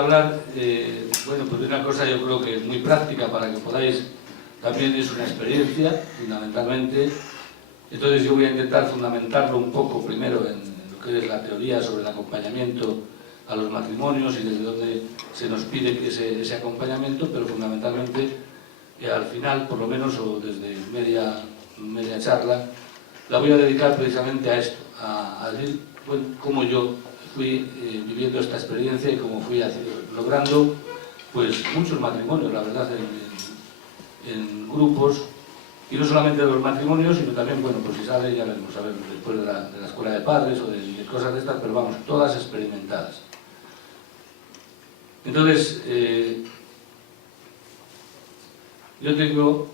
a hablar, bueno, pues de una cosa yo creo que es muy práctica para que podáis, también es una experiencia, fundamentalmente. Entonces yo voy a intentar fundamentarlo un poco primero en lo que es la teoría sobre el acompañamiento a los matrimonios y desde dónde se nos pide que ese acompañamiento, pero fundamentalmente al final, por lo menos, o desde media charla, la voy a dedicar precisamente a esto, a decir cómo yo fui viviendo esta experiencia y cómo fui logrando pues muchos matrimonios, la verdad, en grupos, y no solamente de los matrimonios, sino también, bueno, pues si sale, ya veremos, a ver, después de la escuela de padres o de cosas de estas, pero vamos, todas experimentadas. Entonces, yo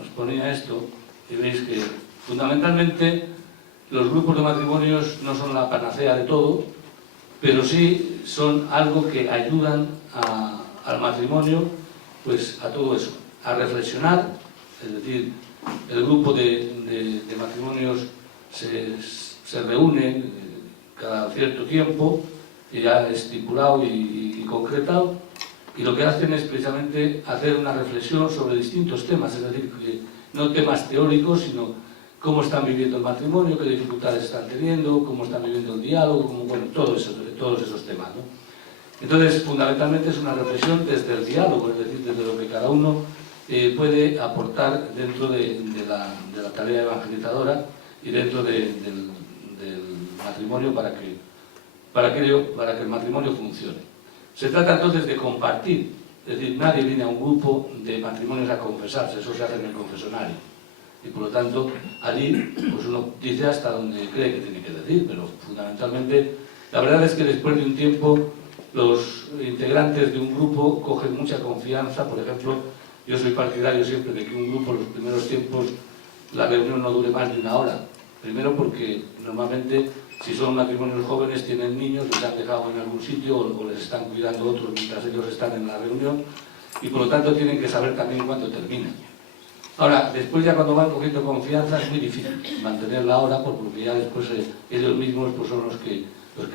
os ponía esto, y veis que fundamentalmente los grupos de matrimonios no son la panacea de todo, pero sí son algo que ayudan al matrimonio, pues a todo eso, a reflexionar, es decir, el grupo de matrimonios se reúne cada cierto tiempo, ya estipulado y concretado, y lo que hacen es precisamente hacer una reflexión sobre distintos temas, es decir, que no temas teóricos, sino cómo están viviendo el matrimonio, qué dificultades están teniendo, cómo están viviendo el diálogo, bueno, todos esos temas, ¿no? Entonces, fundamentalmente es una reflexión desde el diálogo, es decir, desde lo que cada uno puede aportar dentro de la tarea evangelizadora y dentro del matrimonio para que el matrimonio funcione. Se trata entonces de compartir, es decir, nadie viene a un grupo de matrimonios a confesarse, eso se hace en el confesionario. Y por lo tanto, allí pues uno dice hasta donde cree que tiene que decir, pero fundamentalmente, la verdad es que después de un tiempo, los integrantes de un grupo cogen mucha confianza. Por ejemplo, yo soy partidario siempre de que un grupo, en los primeros tiempos, la reunión no dure más de una hora. Primero porque normalmente, si son matrimonios jóvenes, tienen niños, les han dejado en algún sitio o les están cuidando otros mientras ellos están en la reunión, y por lo tanto tienen que saber también cuándo terminan. Ahora, después ya cuando van cogiendo confianza es muy difícil mantener la hora, porque ya después ellos mismos pues son los que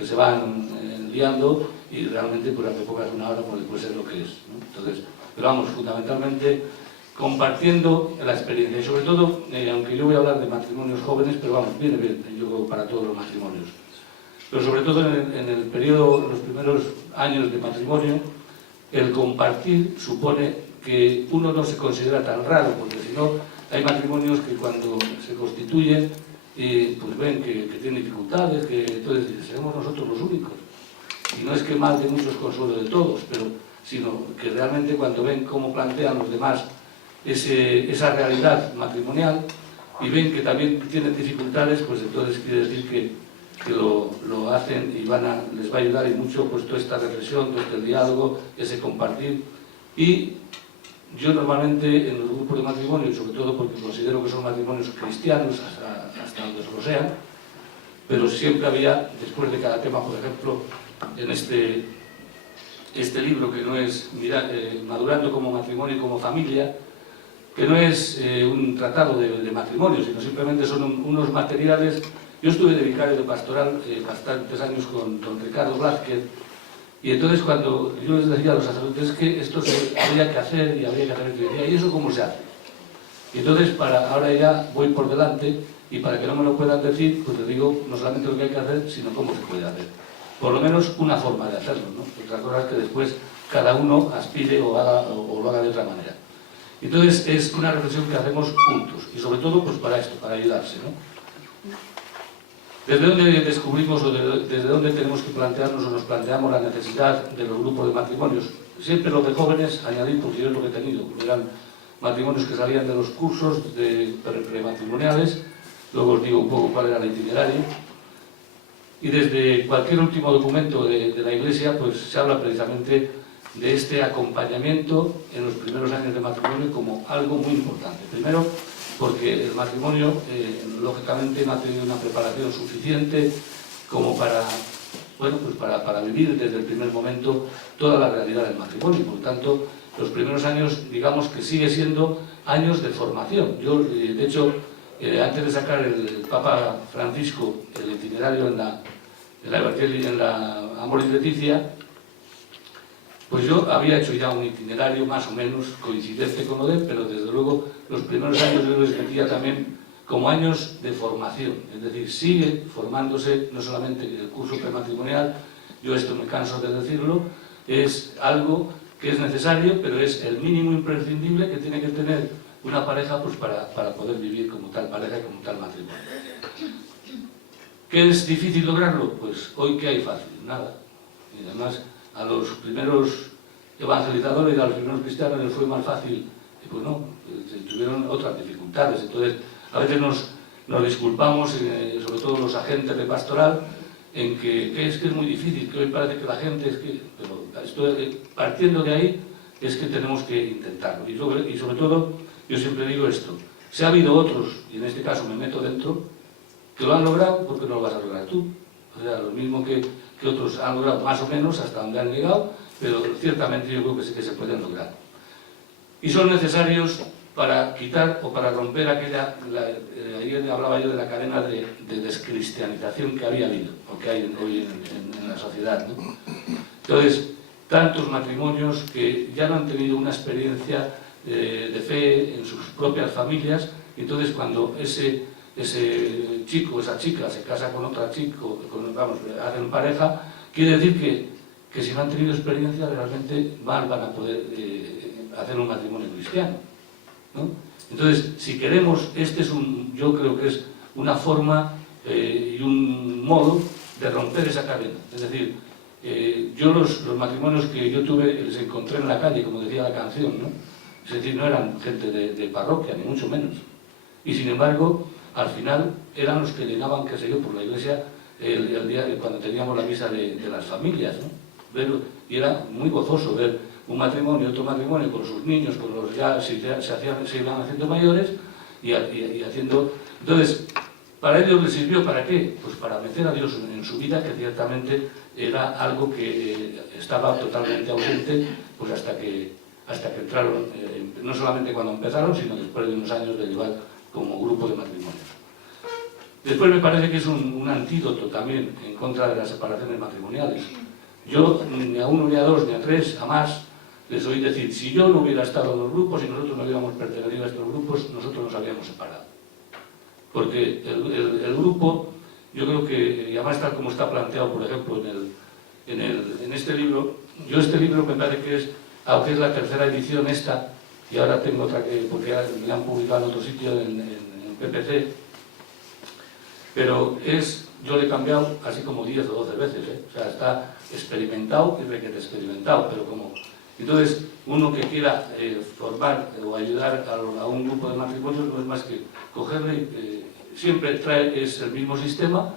se van liando, y realmente pues aunque pongas una hora pues después es lo que es, ¿no? Entonces, pero vamos, fundamentalmente compartiendo la experiencia, y sobre todo, aunque yo voy a hablar de matrimonios jóvenes, pero vamos, viene bien, yo creo, para todos los matrimonios, pero sobre todo en el periodo, los primeros años de matrimonio, el compartir supone que uno no se considera tan raro, porque si no, hay matrimonios que cuando se constituyen, pues ven que tienen dificultades, que entonces seremos nosotros los únicos. Y no es que mal de muchos consuelo de todos, pero sino que realmente cuando ven cómo plantean los demás esa realidad matrimonial y ven que también tienen dificultades, pues entonces quiere decir que lo hacen y les va a ayudar y mucho pues toda esta reflexión, todo este diálogo, ese compartir. Y yo normalmente en los grupos de matrimonio, y sobre todo porque considero que son matrimonios cristianos hasta donde se lo sean, pero siempre había, después de cada tema, por ejemplo, en este libro que no es Madurando como matrimonio y como familia, que no es un tratado de matrimonio, sino simplemente son unos materiales. Yo estuve de vicario de pastoral bastantes años con don Ricardo Blázquez, y entonces cuando yo les decía a los sacerdotes que esto habría que hacer y habría que hacer, ¿y eso cómo se hace? Y entonces ahora ya voy por delante, y para que no me lo puedan decir, pues les digo no solamente lo que hay que hacer, sino cómo se puede hacer. Por lo menos una forma de hacerlo, ¿no? Otra cosa es que después cada uno aspire o lo haga de otra manera. Entonces es una reflexión que hacemos juntos, y sobre todo pues para esto, para ayudarse, ¿no? ¿Desde dónde descubrimos o desde dónde tenemos que plantearnos o nos planteamos la necesidad de los grupos de matrimonios? Siempre los de jóvenes, añadir, porque yo es lo que he tenido, eran matrimonios que salían de los cursos prematrimoniales, luego os digo un poco cuál era el itinerario, y desde cualquier último documento de la Iglesia pues se habla precisamente de este acompañamiento en los primeros años de matrimonio como algo muy importante. Primero, porque el matrimonio, lógicamente, no ha tenido una preparación suficiente como para vivir desde el primer momento toda la realidad del matrimonio. Por lo tanto, los primeros años, digamos que sigue siendo años de formación. Yo, de hecho, antes de sacar el Papa Francisco el itinerario en la Amor y Leticia, Pues yo había hecho ya un itinerario más o menos coincidente con lo de él, pero desde luego los primeros años yo los metía también como años de formación, es decir, sigue formándose no solamente el curso prematrimonial, yo esto me canso de decirlo, es algo que es necesario, pero es el mínimo imprescindible que tiene que tener una pareja pues, para poder vivir como tal pareja y como tal matrimonio. ¿Qué es difícil lograrlo? Pues hoy ¿qué hay fácil? Nada. Y además a los primeros evangelizadores, a los primeros cristianos les fue más fácil, y pues no, tuvieron otras dificultades. Entonces a veces nos disculpamos, sobre todo los agentes de pastoral, en que es muy difícil, que hoy parece que la gente es que... Pero partiendo de ahí es que tenemos que intentarlo. Y sobre todo, yo siempre digo esto, si ha habido otros, y en este caso me meto dentro, que lo han logrado, ¿por qué no lo vas a lograr tú? O sea, lo mismo que otros han logrado más o menos hasta donde han llegado, pero ciertamente yo creo que sí que se pueden lograr. Y son necesarios para quitar o para romper aquella, ayer hablaba yo de la cadena de descristianización que había habido, o que hay hoy en la sociedad, ¿no? Entonces, tantos matrimonios que ya no han tenido una experiencia de fe en sus propias familias, y entonces cuando ese chico o esa chica se casa con otra chico, hacen pareja, quiere decir que si no han tenido experiencia realmente van a poder hacer un matrimonio cristiano, ¿no? Entonces, si queremos, yo creo que es una forma y un modo de romper esa cadena. Es decir, yo los matrimonios que yo tuve les encontré en la calle, como decía la canción, ¿no? Es decir, no eran gente de parroquia, ni mucho menos. Y sin embargo, al final eran los que llenaban, qué sé yo, por la iglesia el día cuando teníamos la misa de las familias, ¿no? Y era muy gozoso ver un matrimonio, otro matrimonio con sus niños, con los se iban haciendo mayores y haciendo... Entonces, para ellos les sirvió, ¿para qué? Pues para meter a Dios en su vida, que ciertamente era algo que estaba totalmente ausente, pues hasta que entraron, no solamente cuando empezaron, sino después de unos años de llevar como grupo de matrimonios. Después me parece que es un antídoto también en contra de las separaciones matrimoniales. Yo ni a uno, ni a dos, ni a tres, jamás les oí decir, si yo no hubiera estado en los grupos y nosotros no hubiéramos pertenecido a estos grupos, nosotros nos habríamos separado. Porque el grupo, yo creo que, y además tal como está planteado, por ejemplo, en este libro, este libro me parece que aunque es la tercera edición esta, y ahora tengo otra porque me han publicado en otro sitio, en PPC, pero yo le he cambiado así como 10 o 12 veces, ¿eh? O sea, está experimentado y requete experimentado, pero como... Entonces, uno que quiera formar o ayudar a un grupo de matrimonios no es más que cogerle, siempre es el mismo sistema,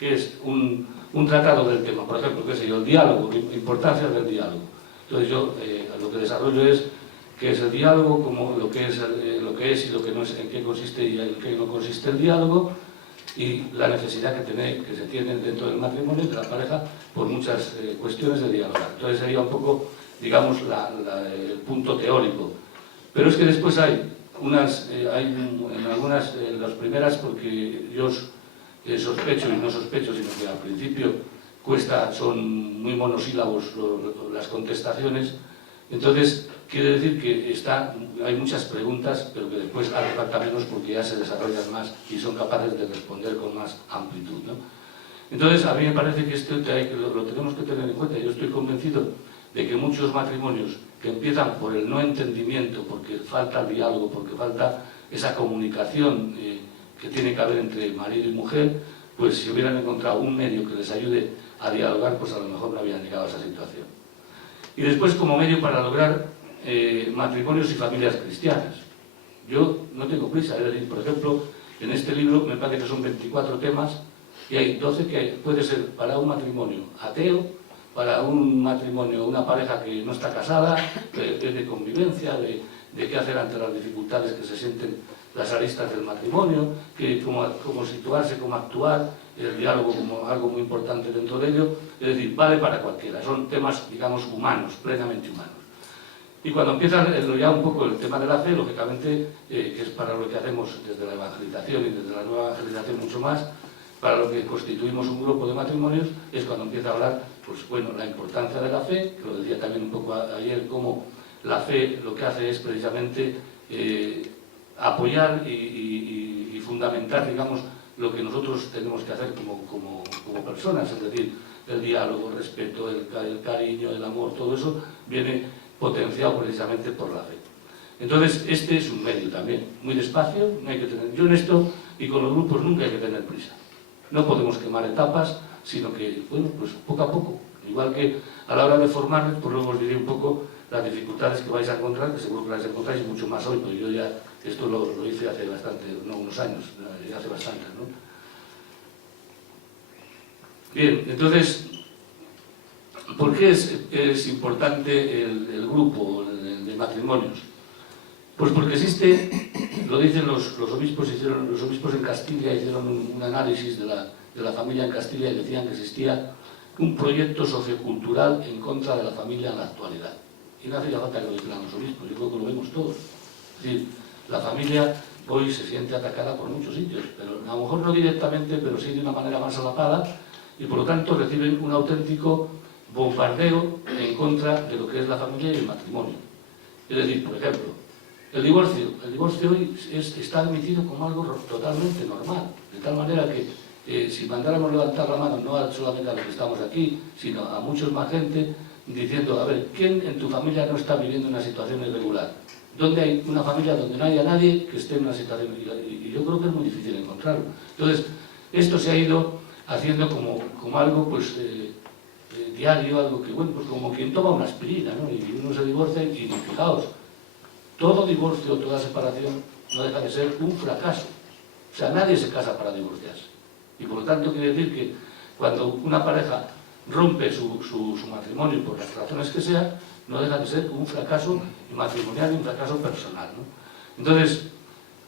que es un tratado del tema, por ejemplo, qué sé yo, el diálogo, la importancia del diálogo. Entonces yo lo que desarrollo es qué es el diálogo, como lo que es y lo que no es, en qué consiste y en qué no consiste el diálogo, y la necesidad que se tiene dentro del matrimonio, de la pareja, por muchas cuestiones de dialogar. Entonces sería un poco, digamos, el punto teórico. Pero es que después hay en algunas, las primeras, porque yo sospecho y no sospecho, sino que al principio son muy monosílabos las contestaciones, entonces quiere decir que hay muchas preguntas, pero que después hace falta menos porque ya se desarrollan más y son capaces de responder con más amplitud, ¿no? Entonces, a mí me parece que lo tenemos que tener en cuenta. Yo estoy convencido de que muchos matrimonios que empiezan por el no entendimiento, porque falta diálogo, porque falta esa comunicación que tiene que haber entre marido y mujer, pues si hubieran encontrado un medio que les ayude a dialogar, pues a lo mejor no habían llegado a esa situación. Y después, como medio para lograr matrimonios y familias cristianas. Yo no tengo prisa, es decir, por ejemplo, en este libro me parece que son 24 temas y hay 12 que puede ser para un matrimonio ateo, para un matrimonio, una pareja que no está casada, de convivencia, de qué hacer ante las dificultades que se sienten las aristas del matrimonio, cómo situarse, cómo actuar, el diálogo como algo muy importante dentro de ello. Es decir, vale para cualquiera, son temas, digamos, humanos, plenamente humanos. Y cuando empieza ya un poco el tema de la fe, lógicamente, que es para lo que hacemos desde la evangelización y desde la nueva evangelización mucho más, para lo que constituimos un grupo de matrimonios, es cuando empieza a hablar pues bueno, la importancia de la fe, que lo decía también un poco ayer, cómo la fe lo que hace es precisamente apoyar y fundamentar, digamos, lo que nosotros tenemos que hacer como personas, es decir, el diálogo, el respeto, el cariño, el amor, todo eso viene potenciado precisamente por la fe. Entonces, este es un medio también, muy despacio, no hay que tener, yo en esto y con los grupos nunca hay que tener prisa. No podemos quemar etapas, sino que, bueno, pues poco a poco. Igual que a la hora de formarles, pues luego os diré un poco las dificultades que vais a encontrar, que seguro que las encontráis mucho más hoy, porque yo ya esto lo hice hace bastante, no unos años, ya hace bastante, ¿no? Bien, entonces, ¿por qué es importante el grupo de matrimonios? Pues porque existe, lo dicen los obispos en Castilla hicieron un análisis de la familia en Castilla y decían que existía un proyecto sociocultural en contra de la familia en la actualidad. Y no hace falta que lo digan los obispos, yo creo que lo vemos todos. Es decir, la familia hoy se siente atacada por muchos sitios, pero a lo mejor no directamente, pero sí de una manera más solapada, y por lo tanto reciben un auténtico bombardeo en contra de lo que es la familia y el matrimonio. Es decir, por ejemplo, el divorcio hoy está admitido como algo totalmente normal, de tal manera que si mandáramos levantar la mano, no solamente a los que estamos aquí, sino a muchos más gente, diciendo, a ver, ¿quién en tu familia no está viviendo una situación irregular? ¿Dónde hay una familia donde no haya nadie que esté en una situación irregular? Y yo creo que es muy difícil encontrarlo. Entonces, esto se ha ido haciendo como algo, pues, diario, algo que, bueno, pues como quien toma una aspirina, ¿no? Y uno se divorcia y fijaos, todo divorcio o toda separación no deja de ser un fracaso. O sea, nadie se casa para divorciarse. Y por lo tanto quiere decir que cuando una pareja rompe su matrimonio por las razones que sean, no deja de ser un fracaso matrimonial y un fracaso personal, ¿no? Entonces,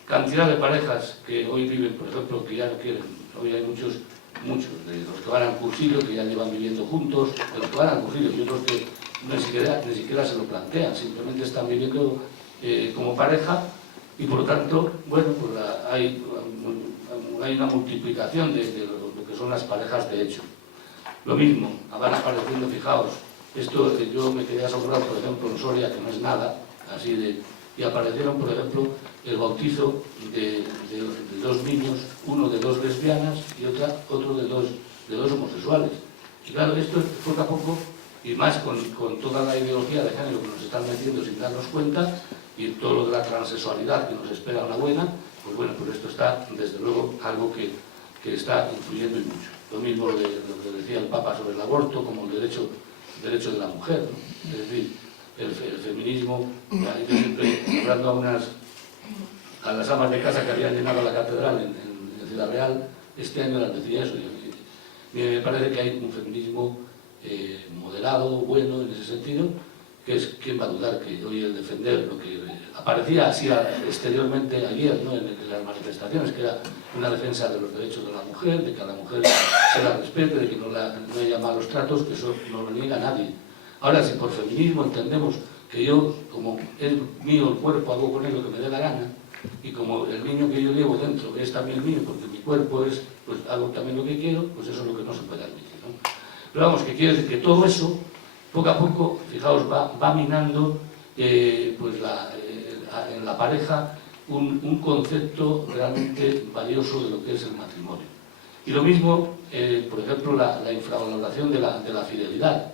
cantidad de parejas que hoy viven, por ejemplo, que ya no quieren, hoy hay muchos de los que van al cursillo, que ya llevan viviendo juntos, de los que van al cursillo, y otros que ni siquiera se lo plantean, simplemente están viviendo como pareja, y por lo tanto, bueno, pues hay una multiplicación de lo que son las parejas de hecho. Lo mismo, van apareciendo, fijaos, esto yo me quedé asombrado, por ejemplo, en Soria, que no es nada, y aparecieron, por ejemplo, el bautizo de dos niños, uno de dos lesbianas y otro de dos homosexuales. Y claro, esto poco a poco, y más con toda la ideología de género que nos están metiendo sin darnos cuenta, y todo lo de la transexualidad que nos espera una buena, pues bueno, pues esto está, desde luego, algo que está influyendo y mucho. Lo mismo lo que decía el Papa sobre el aborto, como el derecho de la mujer, ¿no? Es decir, el feminismo, yo siempre, hablando a las amas de casa que habían llenado la catedral en Ciudad Real, este año les decía eso, y me parece que hay un feminismo moderado, bueno en ese sentido, que es quién va a dudar que hoy el defender lo que aparecía así exteriormente ayer, ¿no? en las manifestaciones, que era una defensa de los derechos de la mujer, de que a la mujer se la respete, de que no haya malos tratos, que eso no lo niega nadie. Ahora, si por feminismo entendemos que yo, como es mío el cuerpo, hago con él lo que me dé la gana, y como el niño que yo llevo dentro es también mío, porque mi cuerpo es, pues hago también lo que quiero, pues eso es lo que no se puede admitir, ¿no? Pero vamos, que quiere decir que todo eso, poco a poco, fijaos, va minando pues en la pareja un concepto realmente valioso de lo que es el matrimonio. Y lo mismo, por ejemplo, la infravaloración de la fidelidad.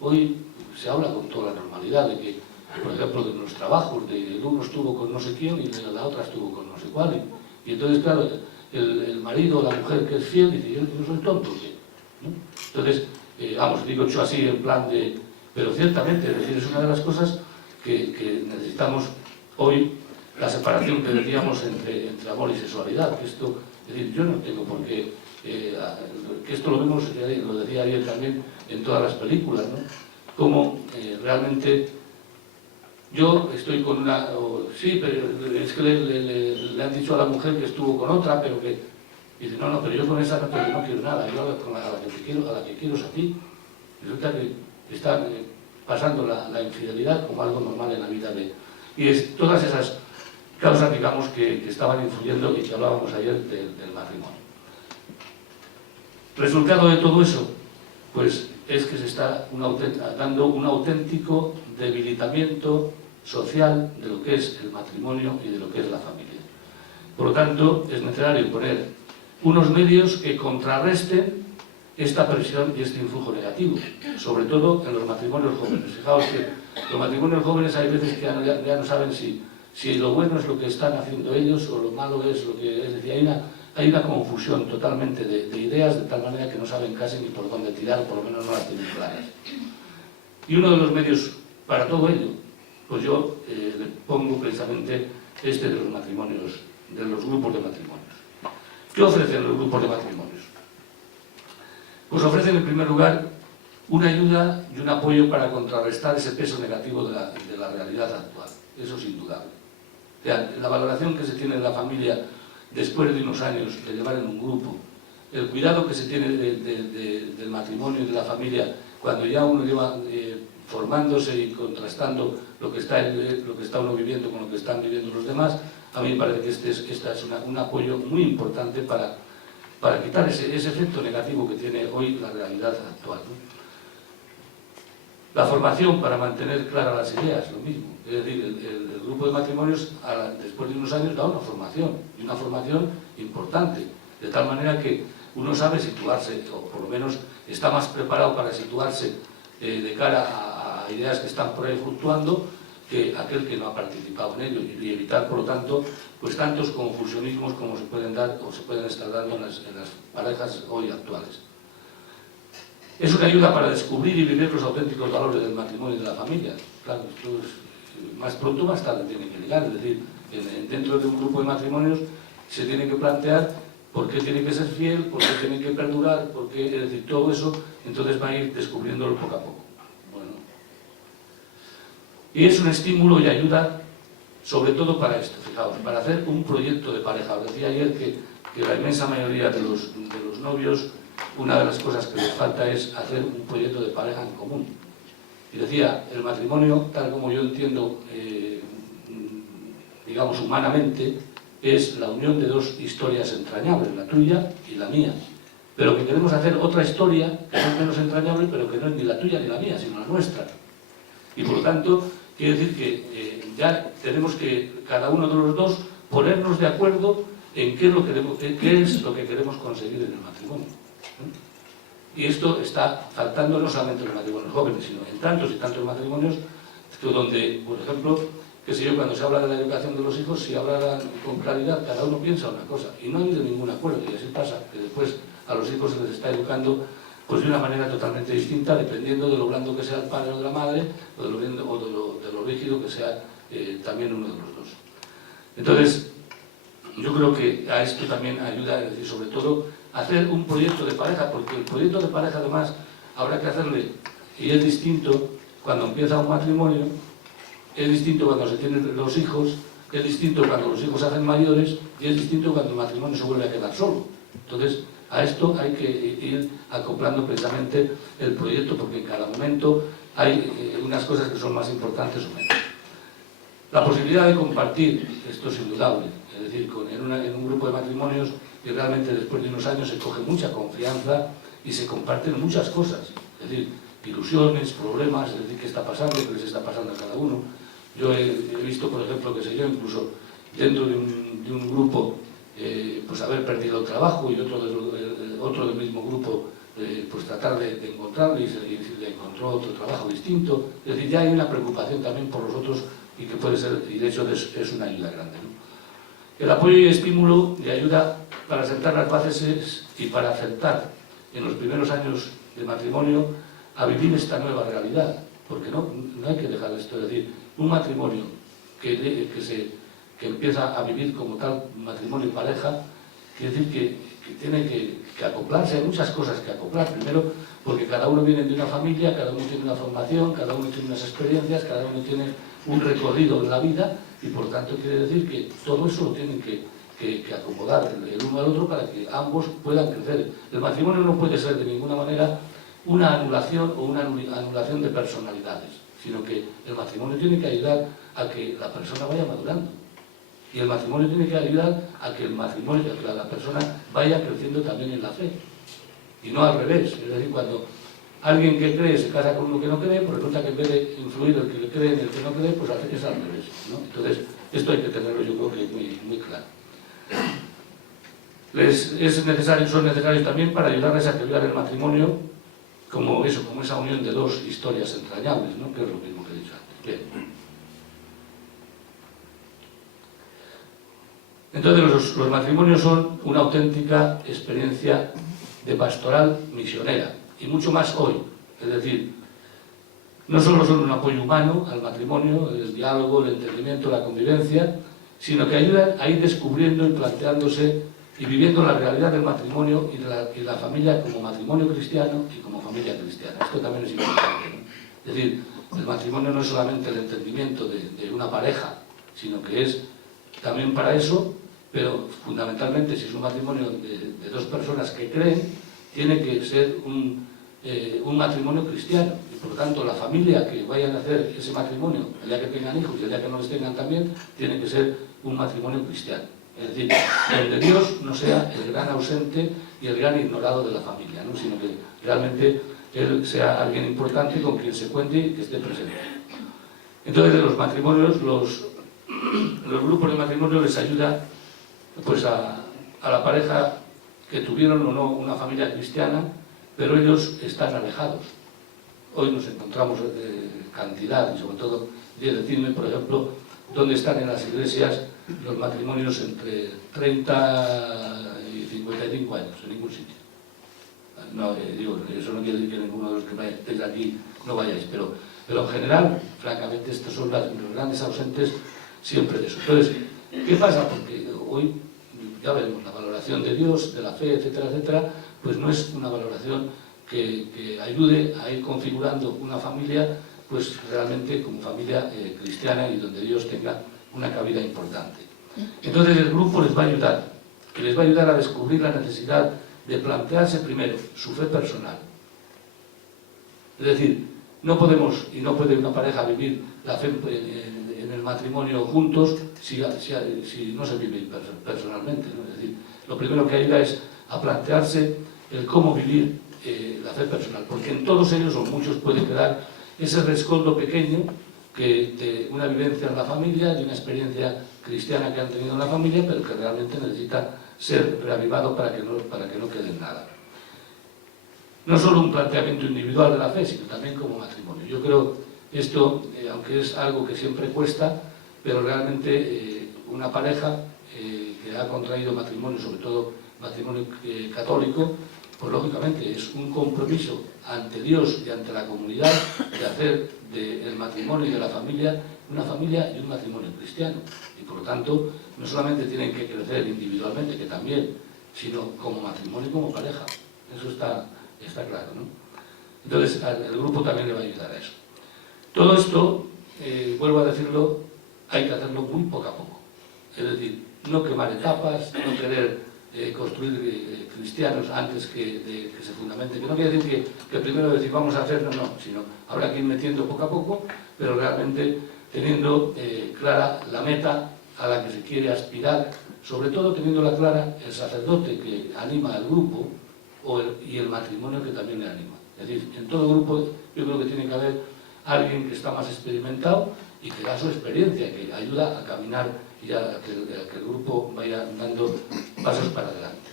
Hoy se habla con toda la normalidad de que, por ejemplo, de los trabajos, de uno estuvo con no sé quién y la otra estuvo con no sé cuál. Y entonces, claro, el marido o la mujer que es fiel dice, yo no soy tonto, ¿no? Entonces, vamos, digo yo así en plan de... Pero ciertamente, es decir, es una de las cosas que necesitamos hoy, la separación que decíamos entre amor y sexualidad. Que esto, es decir, yo no tengo por qué... que esto lo vemos, lo decía ayer también, en todas las películas, ¿no? Como realmente yo estoy con una... sí, pero es que le han dicho a la mujer que estuvo con otra, pero que... dice, no, pero yo con esa no quiero nada, yo a la que quiero es a ti. Resulta que están pasando la infidelidad como algo normal en la vida de... Y es todas esas causas, digamos, que estaban influyendo y que hablábamos ayer del matrimonio. Resultado de todo eso, pues es que se está dando un auténtico debilitamiento social de lo que es el matrimonio y de lo que es la familia. Por lo tanto, es necesario poner unos medios que contrarresten esta presión y este influjo negativo, sobre todo en los matrimonios jóvenes. Fijaos que los matrimonios jóvenes hay veces que ya no saben si lo bueno es lo que están haciendo ellos o lo malo es lo que es. Decir, hay una confusión totalmente de ideas, de tal manera que no saben casi ni por dónde tirar, o por lo menos no las tienen claras. Y uno de los medios para todo ello, pues yo le pongo precisamente este de los matrimonios, de los grupos de matrimonios. ¿Qué ofrecen los grupos de matrimonios? Pues ofrecen en primer lugar una ayuda y un apoyo para contrarrestar ese peso negativo de la realidad actual. Eso es indudable. O sea, la valoración que se tiene de la familia después de unos años de llevar en un grupo, el cuidado que se tiene del matrimonio y de la familia cuando ya uno lleva formándose y contrastando lo que está uno viviendo con lo que están viviendo los demás, a mí me parece que este es un apoyo muy importante para quitar ese efecto negativo que tiene hoy la realidad actual, ¿no? La formación para mantener claras las ideas, lo mismo. Es decir, el grupo de matrimonios, después de unos años, da una formación, y una formación importante, de tal manera que uno sabe situarse, o por lo menos está más preparado para situarse de cara a ideas que están por ahí fluctuando, que aquel que no ha participado en ello, y evitar, por lo tanto, pues tantos confusionismos como se pueden dar o se pueden estar dando en las parejas hoy actuales. Es una ayuda para descubrir y vivir los auténticos valores del matrimonio y de la familia. Claro, esto es, más pronto o más tarde tiene que llegar, es decir, dentro de un grupo de matrimonios se tiene que plantear por qué tiene que ser fiel, por qué tiene que perdurar, por qué, es decir, todo eso, entonces va a ir descubriéndolo poco a poco. Bueno. Y es un estímulo y ayuda sobre todo para esto, fijaos, para hacer un proyecto de pareja. Os decía ayer que la inmensa mayoría de los novios, una de las cosas que les falta es hacer un proyecto de pareja en común. Y decía, el matrimonio, tal como yo entiendo, digamos humanamente, es la unión de dos historias entrañables, la tuya y la mía. Pero que queremos hacer otra historia, que no es menos entrañable, pero que no es ni la tuya ni la mía, sino la nuestra. Y por lo tanto, quiere decir que ya tenemos que, cada uno de los dos, ponernos de acuerdo en qué es lo que queremos conseguir en el matrimonio. Y esto está faltando no solamente en los matrimonios jóvenes, sino en tantos y tantos matrimonios donde, por ejemplo, qué sé yo, cuando se habla de la educación de los hijos, si hablan con claridad, cada uno piensa una cosa y no ha habido ningún acuerdo. Y así pasa, que después a los hijos se les está educando pues de una manera totalmente distinta, dependiendo de lo blando que sea el padre o de la madre, o de lo rígido que sea también uno de los dos. Entonces, yo creo que a esto también ayuda, es decir, sobre todo, hacer un proyecto de pareja, porque el proyecto de pareja además habrá que hacerle, y es distinto cuando empieza un matrimonio, es distinto cuando se tienen los hijos, es distinto cuando los hijos se hacen mayores, y es distinto cuando el matrimonio se vuelve a quedar solo. Entonces, a esto hay que ir acoplando precisamente el proyecto, porque en cada momento hay unas cosas que son más importantes o menos. La posibilidad de compartir, esto es indudable, es decir, en un grupo de matrimonios, y realmente después de unos años se coge mucha confianza y se comparten muchas cosas, es decir, ilusiones, problemas, es decir, qué está pasando, qué les está pasando a cada uno. Yo he visto, por ejemplo, que sé yo, incluso dentro de un grupo, pues haber perdido el trabajo y otro del mismo grupo, pues tratar de encontrarlo y le encontró otro trabajo distinto. Es decir, ya hay una preocupación también por los otros y que puede ser, y de hecho es una ayuda grande, ¿no? El apoyo y estímulo de ayuda para sentar las bases y para aceptar en los primeros años de matrimonio a vivir esta nueva realidad, porque no hay que dejar esto, es decir, un matrimonio que empieza a vivir como tal matrimonio y pareja, quiere decir que tiene que acoplarse, hay muchas cosas que acoplar, primero porque cada uno viene de una familia, cada uno tiene una formación, cada uno tiene unas experiencias, cada uno tiene un recorrido en la vida y por tanto quiere decir que todo eso lo tienen que acomodar el uno al otro para que ambos puedan crecer. El matrimonio no puede ser de ninguna manera una anulación o una anulación de personalidades, sino que el matrimonio tiene que ayudar a que la persona vaya madurando. Y el matrimonio tiene que ayudar a que la persona vaya creciendo también en la fe. Y no al revés. Es decir, alguien que cree se casa con uno que no cree, pues resulta que en vez de influir el que cree en el que no cree, pues hace que es al revés, ¿no? Entonces, esto hay que tenerlo yo creo que muy claro. Son necesarios también para ayudarles a crear el matrimonio como esa unión de dos historias entrañables, ¿no? Que es lo mismo que he dicho antes. Bien. Entonces los matrimonios son una auténtica experiencia de pastoral misionera, y mucho más hoy. Es decir, no solo son un apoyo humano al matrimonio, el diálogo, el entendimiento, la convivencia, sino que ayudan a ir descubriendo y planteándose y viviendo la realidad del matrimonio y la familia como matrimonio cristiano y como familia cristiana. Esto también es importante, ¿no? Es decir, el matrimonio no es solamente el entendimiento de una pareja, sino que es también para eso, pero fundamentalmente si es un matrimonio de dos personas que creen, tiene que ser un matrimonio cristiano, y por lo tanto la familia que vayan a hacer ese matrimonio, el día que tengan hijos y el día que no les tengan también, tiene que ser un matrimonio cristiano. Es decir, donde Dios no sea el gran ausente y el gran ignorado de la familia, ¿no? Sino que realmente Él sea alguien importante con quien se cuente y que esté presente. Entonces, de los matrimonios, los grupos de matrimonio les ayuda pues a la pareja que tuvieron o no una familia cristiana, pero ellos están alejados. Hoy nos encontramos cantidad, y sobre todo, decirme, por ejemplo, dónde están en las iglesias los matrimonios entre 30 y 55 años, en ningún sitio. No, digo, eso no quiere decir que ninguno de los que estéis aquí no vayáis, pero en general, francamente, estos son los grandes ausentes siempre de eso. Entonces, ¿qué pasa? Porque hoy, ya veremos, la valoración de Dios, de la fe, etcétera, etcétera, pues no es una valoración que ayude a ir configurando una familia, pues realmente como familia cristiana y donde Dios tenga una cabida importante. Entonces el grupo les va a ayudar a descubrir la necesidad de plantearse primero su fe personal. Es decir, no podemos y no puede una pareja vivir la fe en el matrimonio juntos si no se vive personalmente, ¿no? Es decir, lo primero que ayuda es a plantearse el cómo vivir la fe personal, porque en todos ellos o muchos puede quedar ese rescoldo pequeño de una vivencia en la familia, de una experiencia cristiana que han tenido en la familia, pero que realmente necesita ser reavivado para que no quede en nada. No solo un planteamiento individual de la fe, sino también como matrimonio. Yo creo esto, aunque es algo que siempre cuesta, pero realmente una pareja que ha contraído matrimonio, sobre todo matrimonio católico, pues lógicamente es un compromiso ante Dios y ante la comunidad de hacer del matrimonio y de la familia una familia y un matrimonio cristiano. Y por lo tanto, no solamente tienen que crecer individualmente, que también, sino como matrimonio y como pareja. Eso está claro, ¿no? Entonces, el grupo también le va a ayudar a eso. Todo esto, vuelvo a decirlo, hay que hacerlo muy poco a poco. Es decir, no quemar etapas, no querer construir cristianos antes que se fundamenten. Que no quiere decir que primero decir vamos a hacerlo, no, sino habrá que ir metiendo poco a poco, pero realmente teniendo clara la meta a la que se quiere aspirar, sobre todo teniéndola clara el sacerdote que anima al grupo y el matrimonio que también le anima. Es decir, en todo grupo yo creo que tiene que haber alguien que está más experimentado y que da su experiencia, que ayuda a caminar y a que el grupo vaya dando pasos para adelante.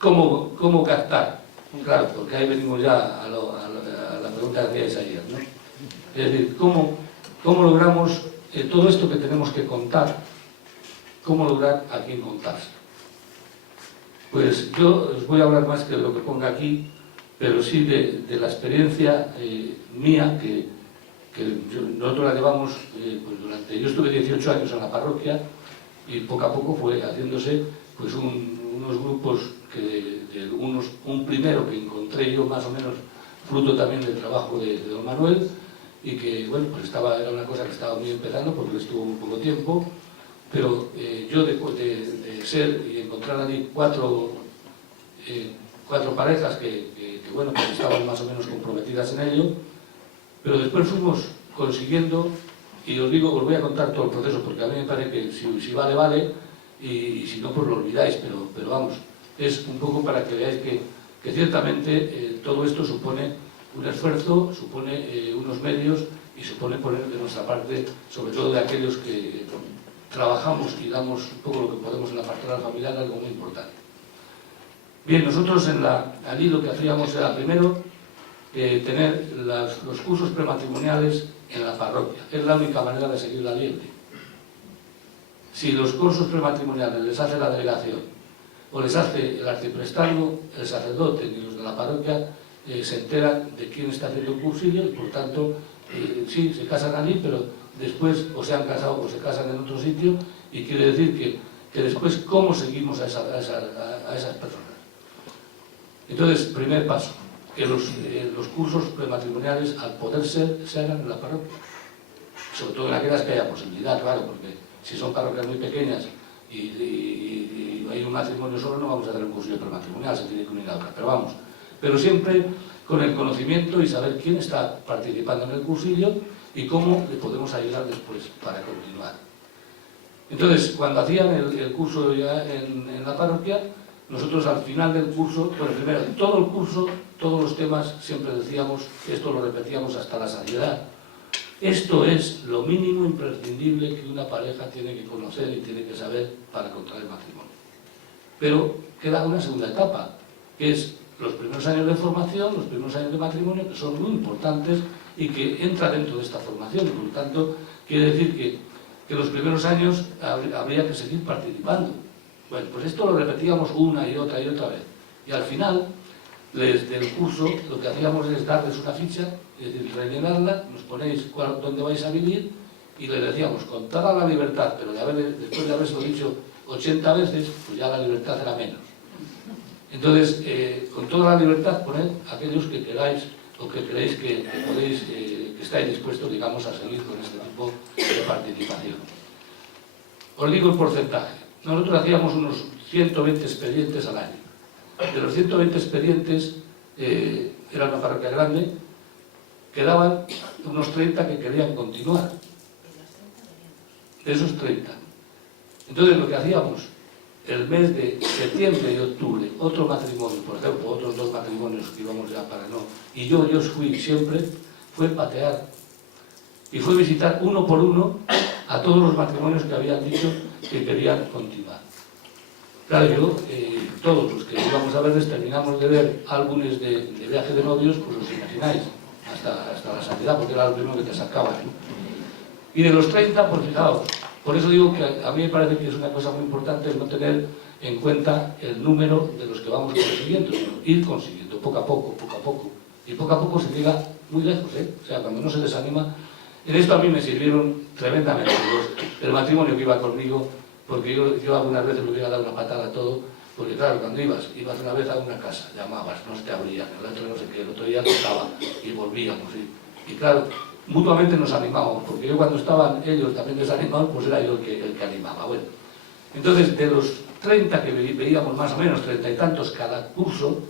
¿Cómo captar? Claro, porque ahí venimos ya a la pregunta que hacíais ayer, ¿no? Es decir, ¿cómo logramos todo esto que tenemos que contar? ¿Cómo lograr a quién contarse? Pues yo os voy a hablar más que de lo que ponga aquí, pero sí de la experiencia mía, que nosotros la llevamos pues yo estuve 18 años en la parroquia y poco a poco fue haciéndose pues unos grupos un primero que encontré yo más o menos fruto también del trabajo de don Manuel, y que bueno, pues era una cosa que estaba muy empezando porque estuvo un poco tiempo, pero yo de ser y encontrar allí cuatro parejas que bueno, pues estaban más o menos comprometidas en ello, pero después fuimos consiguiendo, y os voy a contar todo el proceso porque a mí me parece que si vale, y si no, pues lo olvidáis, pero vamos, es un poco para que veáis que ciertamente todo esto supone un esfuerzo, supone unos medios y supone poner de nuestra parte, sobre todo de aquellos que trabajamos y damos un poco lo que podemos en la pastoral familiar, algo muy importante. Bien, nosotros allí lo que hacíamos era primero tener los cursos prematrimoniales en la parroquia. Es la única manera de seguir la liebre. Si los cursos prematrimoniales les hace la delegación o les hace el arciprestazgo, el sacerdote y los de la parroquia se enteran de quién está haciendo el cursillo y por tanto sí, se casan allí, pero después o se han casado o se casan en otro sitio, y quiere decir que después cómo seguimos a esas personas. Entonces, primer paso, que los cursos prematrimoniales, al poder ser, se hagan en la parroquia. Sobre todo en aquellas que haya posibilidad, claro, porque si son parroquias muy pequeñas y hay un matrimonio solo, no vamos a hacer un cursillo prematrimonial, se tiene que unir a otra. Pero siempre con el conocimiento y saber quién está participando en el cursillo y cómo le podemos ayudar después para continuar. Entonces, cuando hacían el curso ya en la parroquia, nosotros al final del curso, bueno, primero, todo el curso, todos los temas, siempre decíamos, esto lo repetíamos hasta la saciedad, esto es lo mínimo imprescindible que una pareja tiene que conocer y tiene que saber para contraer matrimonio. Pero queda una segunda etapa, que es los primeros años de formación, los primeros años de matrimonio, que son muy importantes y que entra dentro de esta formación, y por lo tanto quiere decir que los primeros años habría que seguir participando. Bueno, pues esto lo repetíamos una y otra vez. Y al final, del curso, lo que hacíamos es darles una ficha, es decir, rellenarla, nos ponéis dónde vais a vivir, y les decíamos, con toda la libertad, pero después de haberlo dicho 80 veces, pues ya la libertad era menos. Entonces, con toda la libertad, poned aquellos que queráis o que creéis que podéis, que estáis dispuestos, digamos, a seguir con este tipo de participación. Os digo el porcentaje. Nosotros hacíamos unos 120 expedientes al año. De los 120 expedientes, era una parroquia grande, quedaban unos 30 que querían continuar. De esos 30. Entonces, lo que hacíamos, el mes de septiembre y octubre, otro matrimonio, por ejemplo, otros 2 matrimonios que íbamos ya para no, y yo fui siempre, fue patear y fue visitar uno por uno a todos los matrimonios que habían dicho que querían continuar. Claro, todos los que íbamos a verles terminamos de ver álbumes de viaje de novios, pues os imagináis, hasta la santidad, porque era lo primero que te sacaban, ¿no? Y de los 30, pues fijaos, por eso digo que a mí me parece que es una cosa muy importante no tener en cuenta el número de los que vamos consiguiendo, sino ir consiguiendo poco a poco, y poco a poco se llega muy lejos, ¿eh? O sea, cuando no se desanima. En esto a mí me sirvieron tremendamente el matrimonio que iba conmigo, porque yo algunas veces le hubiera dado una patada a todo, porque claro, cuando ibas una vez a una casa, llamabas, no se te abrían, el otro no sé qué, el otro día tocaba y volvíamos, y claro, mutuamente nos animábamos, porque yo cuando estaban ellos también desanimados, pues era yo el que animaba. Bueno, entonces de los 30 que veíamos más o menos, 30 y tantos cada curso,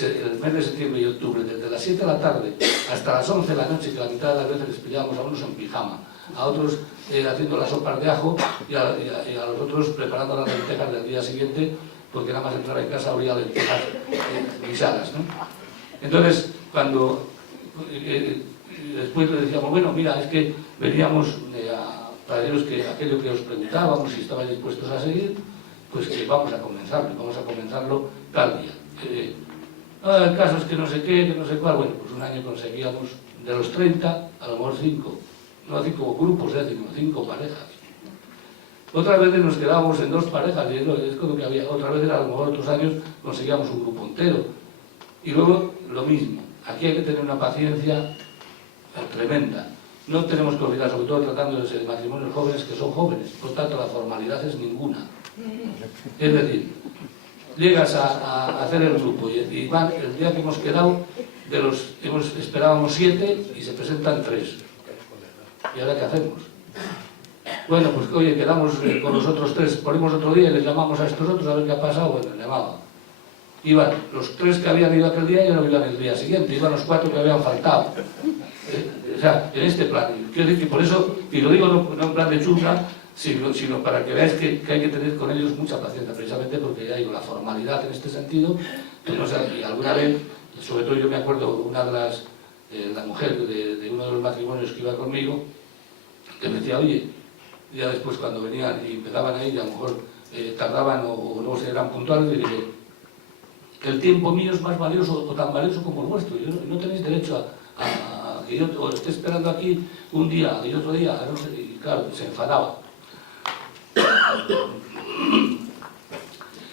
el mes de septiembre y octubre, desde las 7 de la tarde hasta las 11 de la noche, que la mitad de las veces les pillábamos a unos en pijama, a otros haciendo las sopas de ajo y a los otros preparando las lentejas del día siguiente, porque nada más entrar en casa habría lentejas guisadas, ¿no? Entonces, cuando después le decíamos, bueno, mira, es que veníamos para deciros que aquello que os preguntábamos, si estabais dispuestos a seguir, pues que vamos a comenzarlo tal día. El caso es que no sé qué, que no sé cuál. Bueno, pues un año conseguíamos de los 30, a lo mejor 5, no 5 grupos, sino 5 parejas. Otras veces nos quedábamos en 2 parejas, y es como que había. Otras veces, a lo mejor otros años, conseguíamos un grupo entero. Y luego, lo mismo. Aquí hay que tener una paciencia tremenda. No tenemos que olvidar, sobre todo tratándose de matrimonios jóvenes, que son jóvenes. Por tanto, la formalidad es ninguna. Es decir, llegas a hacer el grupo y van, el día que hemos quedado, esperábamos 7 y se presentan 3. ¿Y ahora qué hacemos? Bueno, pues oye, quedamos con los otros 3, ponemos otro día y les llamamos a estos otros a ver qué ha pasado. Bueno, llamaba. Iban los 3 que habían ido aquel día y no iban el día siguiente, iban los 4 que habían faltado. O sea, en este plan. Quiero decir que por eso, y lo digo no en plan de chunga, sino para que veáis que hay que tener con ellos mucha paciencia, precisamente porque ya digo, la formalidad en este sentido, que no sé, y alguna vez, sobre todo yo me acuerdo, una de la mujer de uno de los matrimonios que iba conmigo, que me decía, oye, ya después cuando venían y empezaban a ir, a lo mejor tardaban o no eran puntuales, y dije, que el tiempo mío es más valioso o tan valioso como el vuestro, y no tenéis derecho a que yo os esté esperando aquí un día y otro día, no sé, y claro, se enfadaba.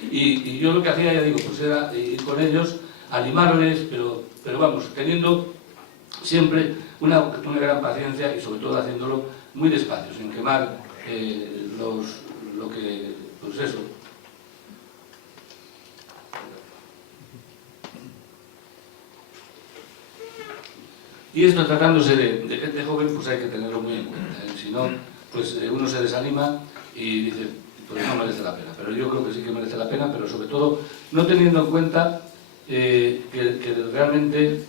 Y yo lo que hacía, ya digo, pues era ir con ellos, animarles, pero vamos, teniendo siempre una gran paciencia y sobre todo haciéndolo muy despacio, sin quemar lo que, pues eso. Y esto, tratándose de gente joven, pues hay que tenerlo muy en cuenta, ¿eh? Si no, pues uno se desanima y dice, pues no merece la pena. Pero yo creo que sí que merece la pena, pero sobre todo no teniendo en cuenta que realmente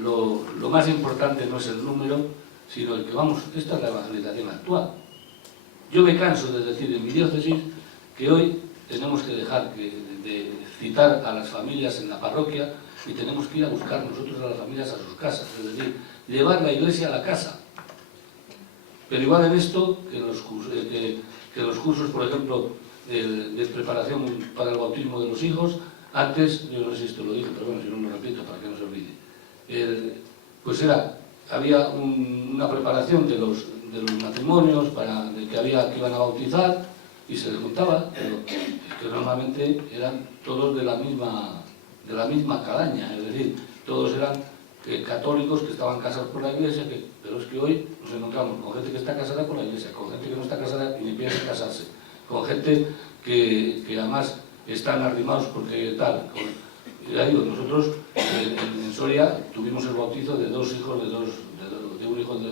lo más importante no es el número, sino el que, vamos, esta es la evangelización actual. Yo me canso de decir en mi diócesis que hoy tenemos que dejar de citar a las familias en la parroquia y tenemos que ir a buscar nosotros a las familias a sus casas, es decir, llevar la iglesia a la casa. Pero igual en esto, que los cursos, por ejemplo, de preparación para el bautismo de los hijos, antes, yo no sé si esto lo dije, pero bueno, si no lo repito para que no se olvide, pues había una preparación de los matrimonios que iban a bautizar y se les contaba, pero que normalmente eran todos de la misma calaña, es decir, todos eran católicos que estaban casados por la iglesia, pero es que hoy nos encontramos con gente que está casada por la iglesia, con gente que no está casada y ni piensa casarse, con gente que además están arrimados porque tal. Ya digo, nosotros en Soria tuvimos el bautizo de dos hijos de un hijo de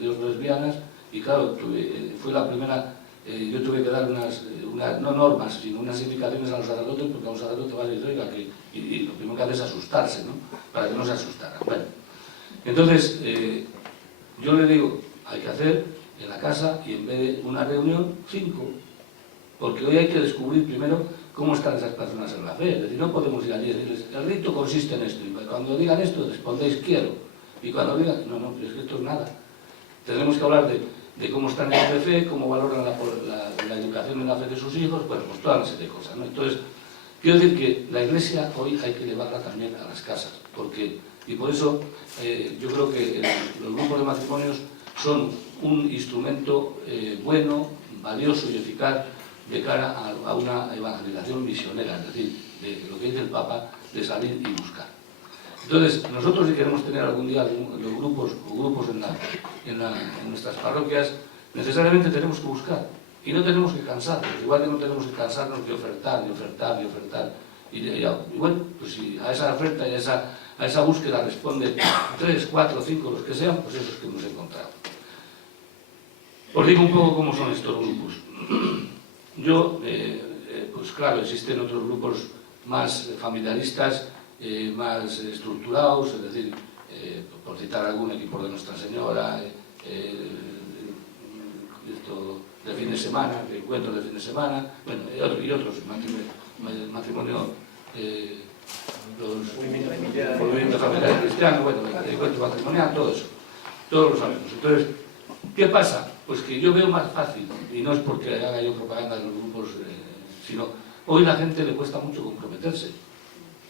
dos lesbianas y claro, fue la primera, yo tuve que dar no normas, sino unas indicaciones a los sacerdotes, porque a un sacerdote va a decir, oiga, y lo primero que hace es asustarse, ¿no? Para que no se asustaran. Bueno, entonces, yo le digo, hay que hacer en la casa y en vez de una reunión, 5, porque hoy hay que descubrir primero cómo están esas personas en la fe. Es decir, no podemos ir allí y decirles, el rito consiste en esto, y cuando digan esto, respondéis quiero, y cuando digan, no, es que esto es nada. Tenemos que hablar de cómo están ellos de fe, cómo valoran la educación en la fe de sus hijos, bueno, pues toda una serie de cosas, ¿no? Entonces, quiero decir que la iglesia hoy hay que llevarla también a las casas, y por eso yo creo que los grupos de matrimonios son un instrumento bueno, valioso y eficaz de cara a una evangelización misionera, es decir, de lo que dice el Papa, de salir y buscar. Entonces, nosotros si queremos tener algún día los grupos en nuestras parroquias, necesariamente tenemos que buscar y no tenemos que cansarnos, igual que no tenemos que cansarnos de ofertar. Y bueno, pues si a esa oferta y a esa búsqueda responden 3, 4, 5, los que sean, pues esos que hemos encontrado. Os digo un poco cómo son estos grupos. Yo, pues claro, existen otros grupos más familiaristas, más estructurados, es decir, por citar algún equipo de Nuestra Señora, esto de fin de semana, encuentros de fin de semana, bueno, y otros, matrimonio, los movimientos familiares cristianos, bueno, el encuentro matrimonial, todo eso, todos lo sabemos. Entonces, ¿qué pasa? Pues que yo veo más fácil, y no es porque haga yo propaganda de los grupos, sino hoy la gente le cuesta mucho comprometerse.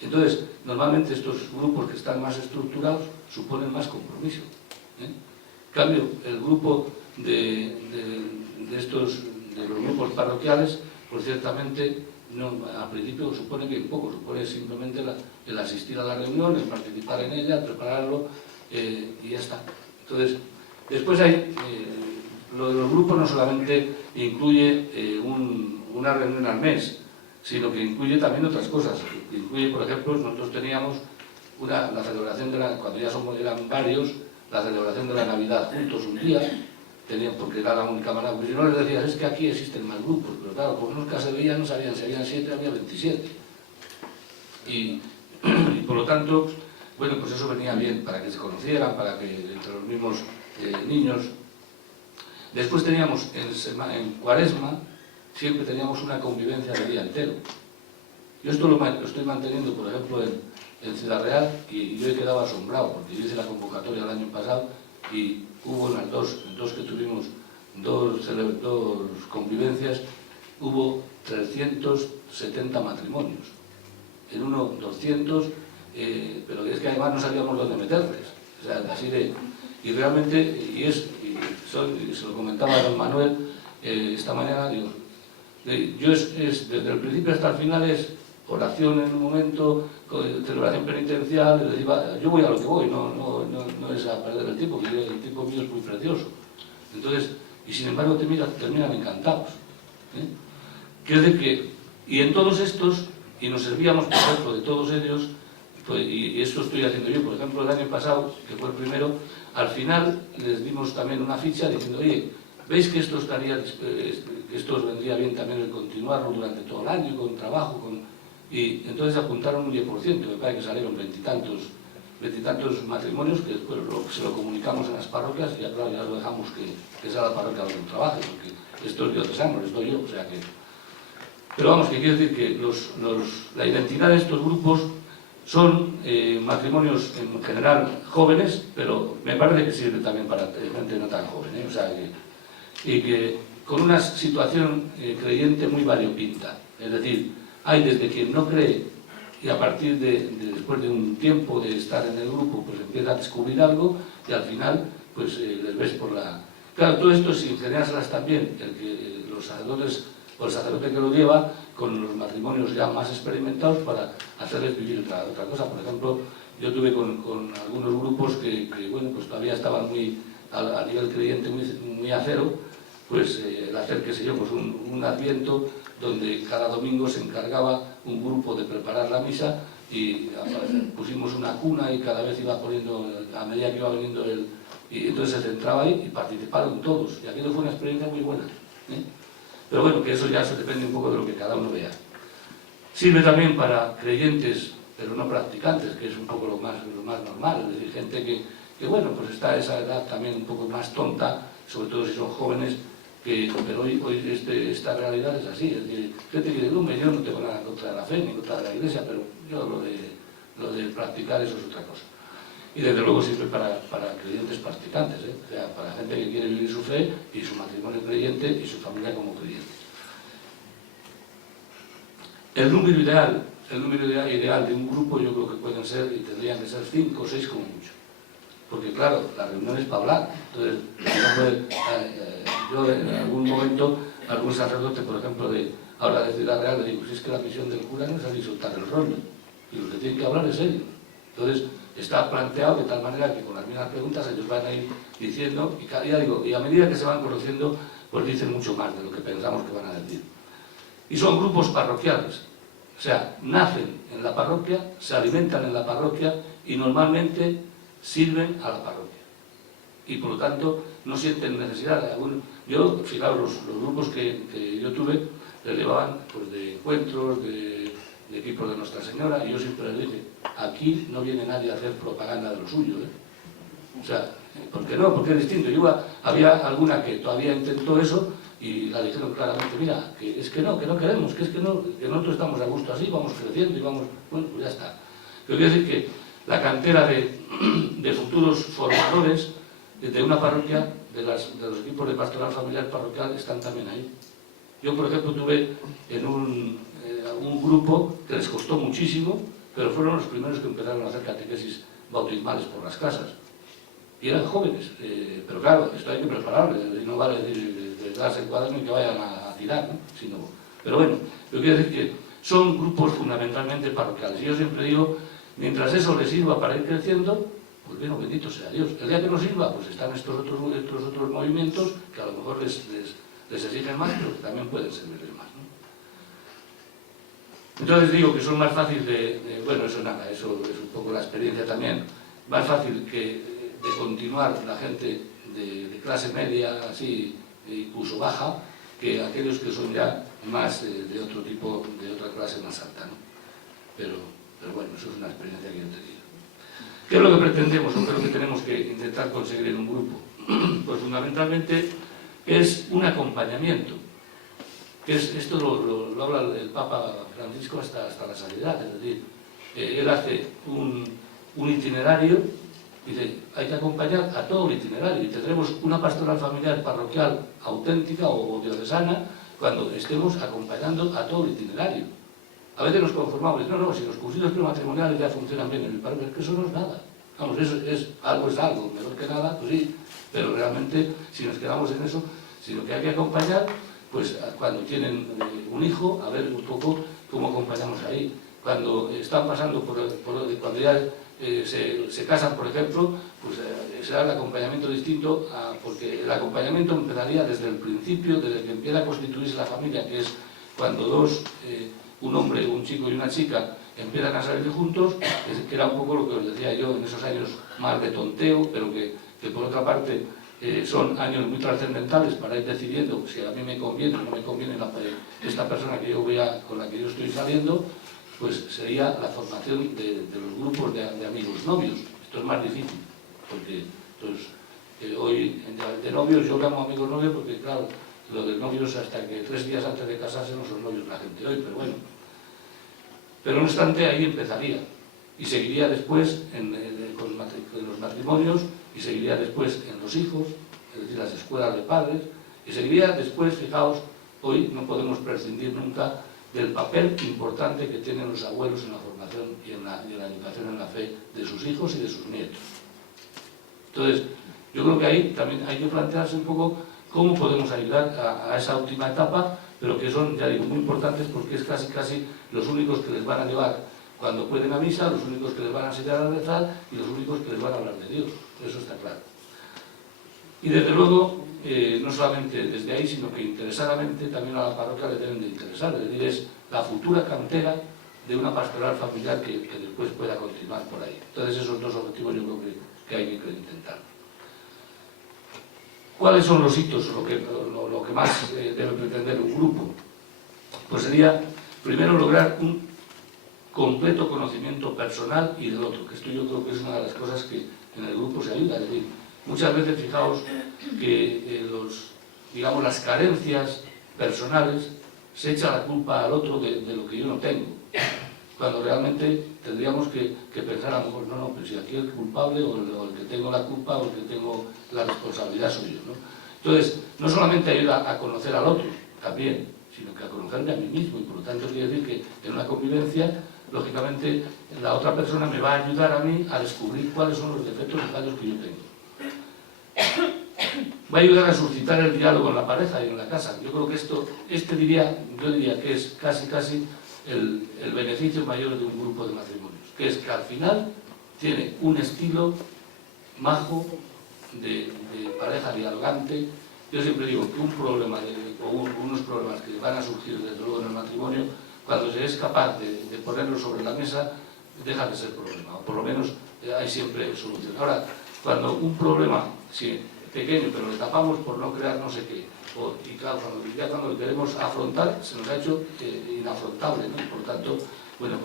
Entonces, normalmente estos grupos que están más estructurados suponen más compromiso. En cambio, el grupo de los grupos parroquiales, pues ciertamente al principio supone bien poco, supone simplemente el asistir a la reunión, el participar en ella, el prepararlo y ya está. Entonces, después lo de los grupos no solamente incluye una reunión al mes, sino que incluye también otras cosas. Incluye, por ejemplo, nosotros teníamos la celebración cuando ya eran varios, la celebración de la Navidad juntos un día, porque era la única manera, porque si no les decías, es que aquí existen más grupos, pero claro, como nunca se veían, no sabían si habían 7, había 27. Y por lo tanto, bueno, pues eso venía bien, para que se conocieran, para que entre los mismos niños. Después teníamos en Cuaresma, siempre teníamos una convivencia de día entero. Yo esto lo estoy manteniendo, por ejemplo, en Ciudad Real, y yo he quedado asombrado, porque yo hice la convocatoria el año pasado y hubo en dos que tuvimos dos convivencias, hubo 370 matrimonios. En uno 200, pero es que además no sabíamos dónde meterles. O sea, así de... Y realmente, se lo comentaba a don Manuel esta mañana, digo, yo desde el principio hasta el final es oración en un momento, celebración penitencial, yo voy a lo que voy, no es a perder el tiempo, porque el tiempo mío es muy precioso. Entonces, y sin embargo terminan encantados. Quiero decir que, y en todos estos, y nos servíamos, por ejemplo, de todos ellos, pues, y eso estoy haciendo yo, por ejemplo, el año pasado, que fue el primero, al final les dimos también una ficha diciendo, oye, ¿veis que esto os vendría bien también el continuarlo durante todo el año, con trabajo? Y entonces apuntaron un 10%, me parece que salieron veintitantos matrimonios, que después se lo comunicamos en las parroquias, y ya, claro, ya lo dejamos que sea la parroquia donde trabaje, porque esto es diocesano, esto yo, o sea que... Pero vamos, que quiero decir que la identidad de estos grupos son matrimonios en general jóvenes, pero me parece que sirve también para gente no tan joven, o sea y que con una situación creyente muy variopinta. Es decir, hay desde quien no cree y a partir después de un tiempo de estar en el grupo, pues empieza a descubrir algo y al final pues les ves por la... Claro, todo esto sin ingeniárselas también, los sacerdotes o el sacerdote que lo lleva con los matrimonios ya más experimentados para hacerles vivir otra cosa. Por ejemplo, yo tuve con algunos grupos que bueno, pues todavía estaban muy a nivel creyente muy a cero, pues el hacer, qué sé yo, pues un adviento donde cada domingo se encargaba un grupo de preparar la misa y pusimos una cuna y cada vez iba poniendo, a medida que iba viniendo y entonces se centraba ahí y participaron todos. Y aquello fue una experiencia muy buena. Pero bueno, que eso ya se depende un poco de lo que cada uno vea. Sirve también para creyentes, pero no practicantes, que es un poco lo más normal, es decir, gente que bueno, pues está a esa edad también un poco más tonta, sobre todo si son jóvenes, pero hoy esta realidad es así, es decir, gente que dice, no, yo no tengo nada en contra de la fe ni en contra de la Iglesia, pero yo lo de practicar eso es otra cosa. Y desde luego sirve para creyentes practicantes, o sea, para gente que quiere vivir su fe y su matrimonio creyente y su familia como creyente. El número ideal de un grupo yo creo que pueden ser, y tendrían que ser 5 o 6 como mucho. Porque claro, la reunión es para hablar. Entonces, yo en algún momento, algún sacerdote, por ejemplo, habla de Ciudad Real, le digo, si es que la misión del cura no es así soltar el rollo. Y lo que tienen que hablar es ellos. Entonces, está planteado de tal manera que con las mismas preguntas ellos van a ir diciendo, y a medida que se van conociendo, pues dicen mucho más de lo que pensamos que van a decir. Y son grupos parroquiales, o sea, nacen en la parroquia, se alimentan en la parroquia y normalmente sirven a la parroquia. Y por lo tanto no sienten necesidad. Yo, fijaos, los grupos que yo tuve, les llevaban pues, de encuentros, de equipos de Nuestra Señora, y yo siempre les dije, aquí no viene nadie a hacer propaganda de lo suyo, O sea, ¿por qué no? Porque es distinto. Había alguna que todavía intentó eso y la dijeron claramente, mira, que es que no queremos, que nosotros estamos a gusto así, vamos creciendo y vamos, bueno, pues ya está. Pero quiero decir que la cantera de futuros formadores de una parroquia, de los equipos de pastoral familiar parroquial, están también ahí. Yo, por ejemplo, tuve en un grupo que les costó muchísimo, pero fueron los primeros que empezaron a hacer catequesis bautismales por las casas. Y eran jóvenes, pero claro, esto hay que prepararles, y no vale decir, darse el cuaderno y que vayan a tirar, ¿no? Pero bueno, yo quiero decir que son grupos fundamentalmente parroquiales. Y yo siempre digo, mientras eso les sirva para ir creciendo, pues bien, bendito sea Dios. El día que no sirva, pues están estos otros movimientos que a lo mejor les exigen más, pero que también pueden servirles más, ¿no? Entonces digo que son más fácil bueno, eso nada, eso es un poco la experiencia también, más fácil de continuar la gente de clase media, así, incluso baja, que aquellos que son ya más de otro tipo, de otra clase más alta, ¿no? Pero bueno, eso es una experiencia que yo he tenido. ¿Qué es lo que pretendemos o qué es lo que tenemos que intentar conseguir en un grupo? Pues fundamentalmente es un acompañamiento. Esto lo habla el Papa Francisco hasta la saciedad, es decir, él hace un itinerario, dice, hay que acompañar a todo el itinerario, y tendremos una pastoral familiar parroquial auténtica o diocesana cuando estemos acompañando a todo el itinerario. A veces nos conformamos, no, si los cursillos prematrimoniales ya funcionan bien en el parroquia, es que eso no es nada. Vamos, algo es algo, mejor que nada, pues sí, pero realmente si nos quedamos en eso, sino que hay que acompañar, pues cuando tienen un hijo, a ver un poco cómo acompañamos ahí. Cuando están pasando cuando ya se casan, por ejemplo, pues será el acompañamiento distinto, porque el acompañamiento empezaría desde el principio, desde que empieza a constituirse la familia, que es cuando un hombre, un chico y una chica empiezan a salir juntos, que era un poco lo que os decía yo en esos años más de tonteo, pero que por otra parte son años muy trascendentales para ir decidiendo si a mí me conviene o no me conviene esta persona con la que yo estoy saliendo, pues sería la formación de los grupos de amigos novios. Esto es más difícil, porque hoy de novios yo llamo amigos novios porque claro, lo de novios hasta que 3 días antes de casarse no son novios la gente hoy, pero bueno. Pero no obstante ahí empezaría y seguiría después con los matrimonios y seguiría después en los hijos, es decir, las escuelas de padres, y seguiría después, fijaos, hoy no podemos prescindir nunca del papel importante que tienen los abuelos en la formación y en la educación en la fe de sus hijos y de sus nietos. Entonces, yo creo que ahí también hay que plantearse un poco cómo podemos ayudar a esa última etapa, pero que son, ya digo, muy importantes porque es casi los únicos que les van a llevar cuando pueden a misa, los únicos que les van a enseñar a rezar y los únicos que les van a hablar de Dios. Eso está claro. Y desde luego, no solamente desde ahí, sino que interesadamente también a la parroquia le deben de interesar, es decir, es la futura cantera de una pastoral familiar que después pueda continuar por ahí. Entonces esos dos objetivos yo creo que hay que intentar. ¿Cuáles son los hitos, lo que más debe pretender un grupo? Pues sería, primero, lograr un completo conocimiento personal y del otro, que esto yo creo que es una de las cosas que en el grupo se ayuda. Es decir, muchas veces fijaos que las carencias personales se echa la culpa al otro de lo que yo no tengo, cuando realmente tendríamos que pensar a lo mejor, no, pero si aquí el culpable o el que tengo la culpa o el que tengo la responsabilidad soy yo, ¿no? Entonces, no solamente ayuda a conocer al otro, también, sino que a conocerme a mí mismo, y por lo tanto quiere decir que en una convivencia, lógicamente, la otra persona me va a ayudar a mí a descubrir cuáles son los defectos y fallos que yo tengo. Va a ayudar a suscitar el diálogo en la pareja y en la casa. Yo creo que yo diría que es casi el beneficio mayor de un grupo de matrimonios, que es que al final tiene un estilo majo de pareja dialogante. Yo siempre digo que un problema o unos problemas que van a surgir desde luego en el matrimonio, cuando se es capaz de ponerlo sobre la mesa, deja de ser problema, o por lo menos hay siempre solución. Ahora, cuando un problema, sí, pequeño, pero le tapamos por no crear no sé qué, y claro, cuando lo queremos afrontar, se nos ha hecho inafrontable, ¿no? Por tanto, bueno,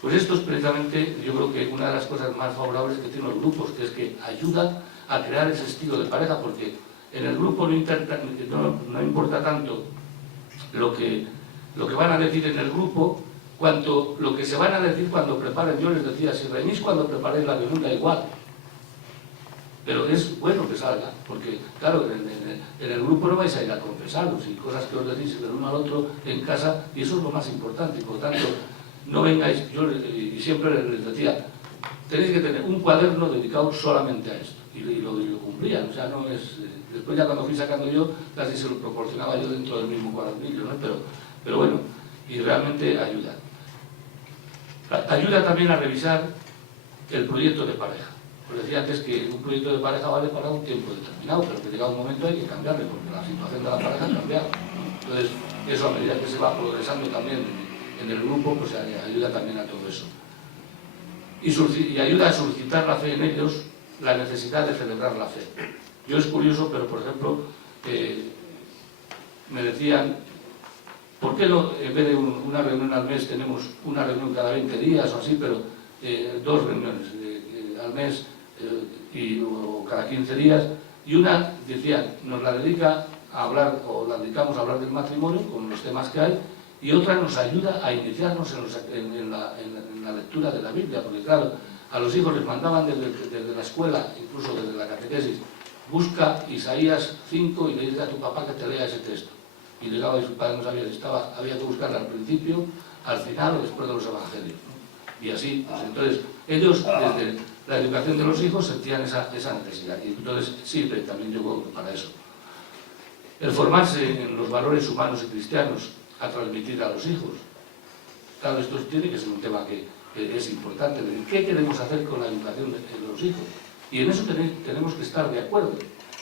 pues esto es precisamente, yo creo que una de las cosas más favorables que tienen los grupos, que es que ayuda a crear ese estilo de pareja, porque en el grupo no importa tanto lo que van a decir en el grupo, cuanto lo que se van a decir cuando preparen. Yo les decía, si reñís cuando preparéis la reunión, da igual. Pero es bueno que salga, porque claro, en el grupo no vais a ir a confesaros y cosas que os decís el uno al otro en casa, y eso es lo más importante. Y por tanto, no vengáis, y siempre les decía, tenéis que tener un cuaderno dedicado solamente a esto, y lo cumplían. O sea, no es, después ya cuando fui sacando yo, casi se lo proporcionaba yo dentro del mismo cuadernillo, ¿no? Pero bueno, y realmente ayuda. Ayuda también a revisar el proyecto de pareja. Os decía antes que un proyecto de pareja vale para un tiempo determinado, pero que llega un momento hay que cambiarle, porque la situación de la pareja ha cambiado. Entonces, eso a medida que se va progresando también en el grupo, pues ayuda también a todo eso. Y ayuda a suscitar la fe en ellos, la necesidad de celebrar la fe. Yo es curioso, pero por ejemplo, me decían, ¿por qué no, en vez de una reunión al mes, tenemos una reunión cada 20 días o así, pero 2 reuniones al mes o cada 15 días? Y una, decían, nos la dedica a hablar, o la dedicamos a hablar del matrimonio, con los temas que hay, y otra nos ayuda a iniciarnos en la lectura de la Biblia, porque claro, a los hijos les mandaban desde la escuela, incluso desde la catequesis, busca Isaías 5 y le dice a tu papá que te lea ese texto. Y llegaba y su padre no sabía si había que buscarla al principio, al final o después de los evangelios, ¿no? Y así, pues entonces, ellos desde la educación de los hijos sentían esa necesidad, y entonces sirve también, yo creo, para eso. El formarse en los valores humanos y cristianos a transmitir a los hijos. Claro, esto tiene que ser un tema que es importante. ¿Qué queremos hacer con la educación de los hijos? Y en eso tenemos que estar de acuerdo.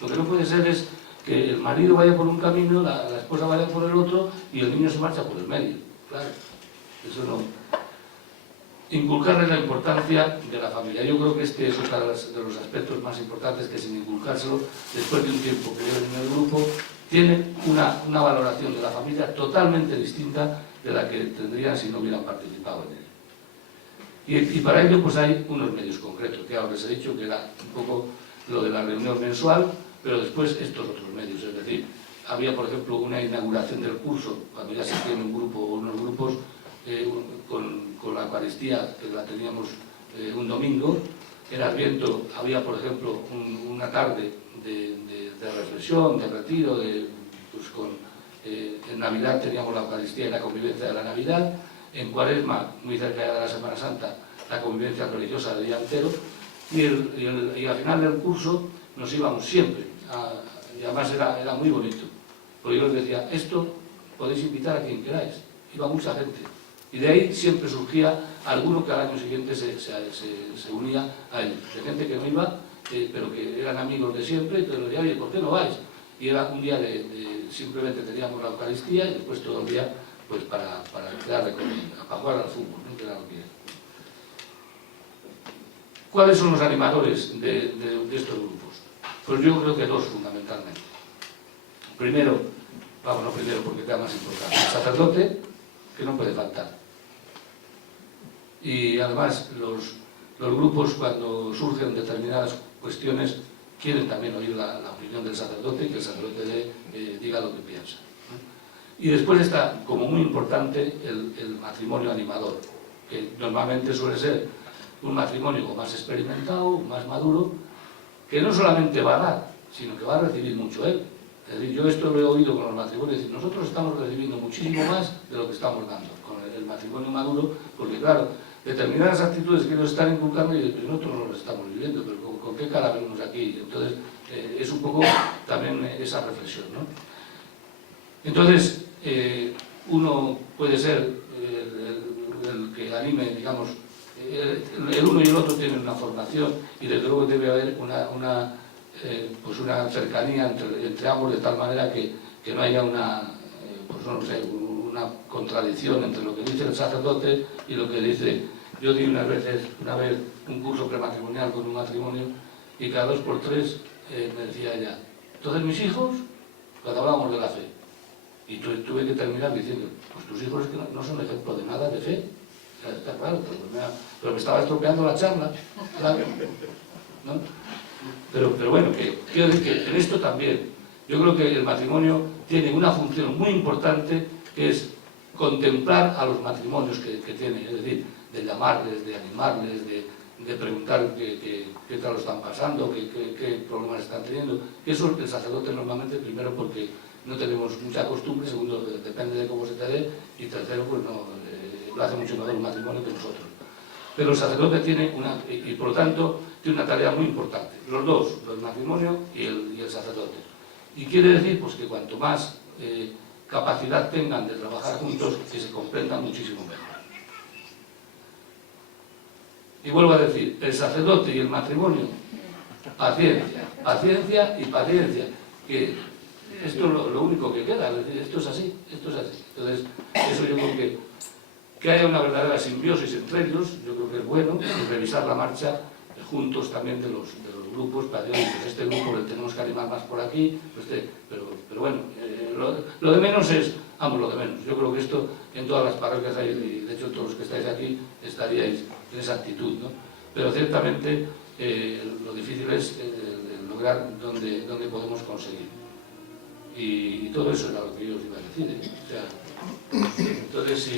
Lo que no puede ser es que el marido vaya por un camino, la esposa vaya por el otro y el niño se marcha por el medio. Claro, eso no. Inculcarle la importancia de la familia. Yo creo que este es uno de los aspectos más importantes, que sin inculcárselo, después de un tiempo que lleven en el grupo, tienen una valoración de la familia totalmente distinta de la que tendrían si no hubieran participado en él. Y para ello pues hay unos medios concretos, que ahora les he dicho que era un poco lo de la reunión mensual, pero después estos otros medios, es decir, había por ejemplo una inauguración del curso, cuando ya se tiene un grupo o unos grupos, con la Eucaristía, que la teníamos un domingo. En Adviento había por ejemplo una tarde de reflexión, de retiro, en Navidad teníamos la Eucaristía y la convivencia de la Navidad. En Cuaresma, muy cerca de la Semana Santa, la convivencia religiosa del día entero, y al final del curso nos íbamos siempre, y además era muy bonito, porque yo les decía, esto podéis invitar a quien queráis, iba mucha gente, y de ahí siempre surgía alguno que al año siguiente se unía a él, de gente que no iba, pero que eran amigos de siempre, y te decía, oye, ¿por qué no vais? Y era un día simplemente teníamos la Eucaristía y después todo el día pues para jugar al fútbol, ¿no? Que era lo que era. ¿Cuáles son los animadores de estos grupos? Pues yo creo que dos fundamentalmente. Primero, no primero porque queda más importante, el sacerdote, que no puede faltar. Y además los grupos, cuando surgen determinadas cuestiones, quieren también oír la opinión del sacerdote y que el sacerdote diga lo que piensa. Y después está, como muy importante, el matrimonio animador, que normalmente suele ser un matrimonio más experimentado, más maduro, que no solamente va a dar, sino que va a recibir mucho él. Es decir, yo esto lo he oído con los matrimonios, decir, nosotros estamos recibiendo muchísimo más de lo que estamos dando con el matrimonio maduro, porque claro, determinadas actitudes que nos están inculcando y nosotros no las estamos viviendo, pero ¿con qué cara venimos aquí? Entonces, es un poco también esa reflexión, ¿no? Entonces, uno puede ser el que anime, digamos, el uno y el otro tienen una formación y desde luego debe haber una cercanía entre ambos, de tal manera que no haya una contradicción entre lo que dice el sacerdote y lo que dice. Yo di una vez un curso prematrimonial con un matrimonio y cada 2 por 3 me decía ella, entonces mis hijos, cuando hablábamos de la fe, y tuve que terminar diciendo, pues tus hijos es que no son ejemplo de nada de fe. O sea, está claro, pero me estaba estropeando la charla, claro, ¿no? Pero bueno, quiero decir que en esto también, yo creo que el matrimonio tiene una función muy importante, que es contemplar a los matrimonios que tiene, es decir, de llamarles, de animarles, de preguntar qué tal lo están pasando, qué problemas están teniendo. Eso el sacerdote normalmente, primero porque no tenemos mucha costumbre, segundo depende de cómo se te dé, y tercero pues no, lo hace mucho mejor un matrimonio que nosotros. Pero el sacerdote tiene y por lo tanto tiene una tarea muy importante, los dos, el matrimonio y el sacerdote. Y quiere decir pues que cuanto más capacidad tengan de trabajar juntos, que se comprendan muchísimo mejor. Y vuelvo a decir, el sacerdote y el matrimonio, paciencia y paciencia, que esto es lo único que queda, es decir, esto es así. Entonces, eso yo creo que haya una verdadera simbiosis entre ellos, yo creo que es bueno, y revisar la marcha juntos también de los grupos, para decir, pues este grupo le tenemos que animar más por aquí, pero bueno, lo de menos es, lo de menos. Yo creo que esto en todas las parroquias hay, y de hecho todos los que estáis aquí estaríais en esa actitud, ¿no? Pero ciertamente lo difícil es lograr donde podemos conseguir. y todo eso era lo que yo os iba a decir. O sea, entonces,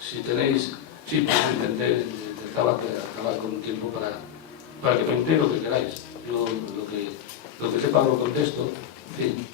si tenéis... Sí, pues intentaba acabar con un tiempo para que me entere lo que queráis. Yo lo que sepa lo contesto, en fin.